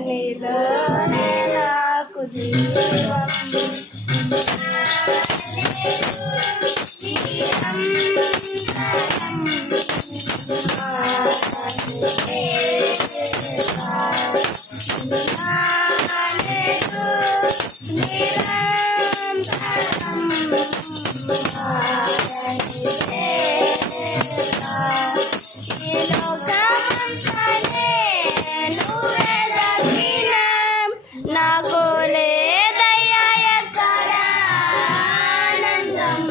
నీలోనే నాకు జీవం నాకు లేదయ్యా ఎక్కడ ఆనందం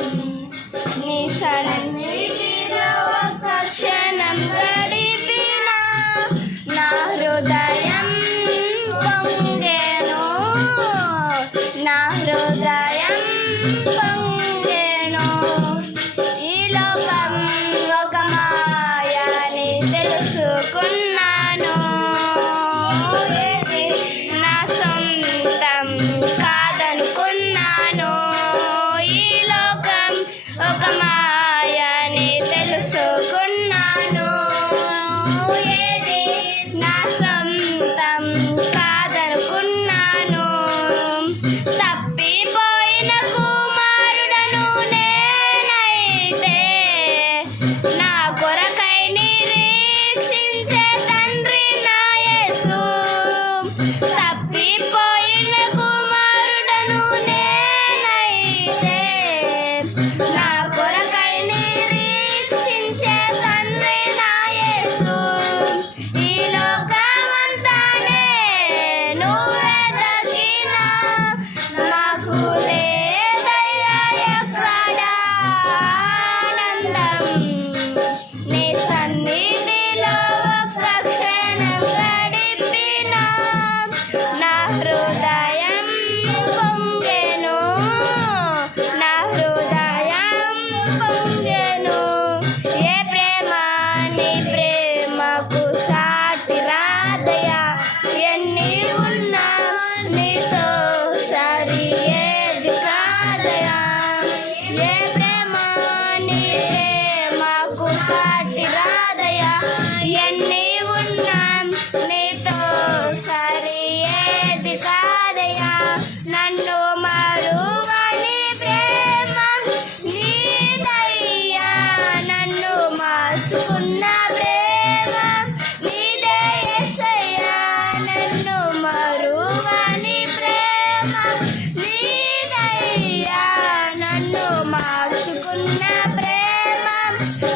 నీ సన్నిధిలో ఒక క్షణం గడిపిన నా హృదయం పొంగెను నా హృదయం పొంగెను ఈ లోకం ఒక మాయని తెలుసుకున్నాను నా సొంతం కాదనుకున్నాను ఈ లోకం ఒక మాయని తెలుసుకున్నాను ఏది నా సొంతం కాదనుకున్నాను తప్పిపోయిన కుమారుడను నేనైతే నా కొరకై నిరీక్షించే తండ్రి నా యేసు తప్పిపోయిన కుమారుడను నేనైతే నా కొరకై నిరీక్షించే తండ్రి నా యేసు ఈ లోకమంతానే నువ్వే దక్కినా నాకు లేదయ్యా ఎక్కడ ఆనందం నీ సన్నిధిలో ఒక్క క్షణం గడిపిన నా హృదయం పొంగెను నా హృదయం పొంగెను ఏ ప్రేమ నీ ప్రేమకు సాటి రాదయా ఎన్ని ఉన్నా నీతో సరి ఏది కాదయా ఏ ప్రేమ నీ ప్రేమకు సాటి రాదయా ఎన్ని ఉన్నా నీతో సరి ఏది కాదయా నన్ను మరువని ప్రేమ నీదయ్యా నన్ను మార్చుకున్న ప్రేమ నీదే యేసయ్యా నన్ను మరువని ప్రేమ నీదయ్యా నన్ను మార్చుకున్న ప్రేమ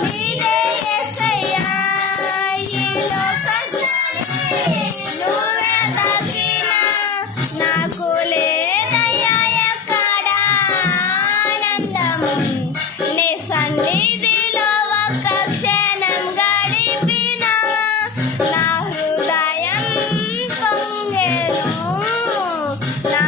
నీదే యేసయ్యా ఈ లోకాన్ని నువ్వే దక్కినా నాకు లేదయ్యా ఎక్కడ ఆనందం నీ సన్నిధిలో ఒక క్షణం గడిపిన నా హృదయం పొంగెను నా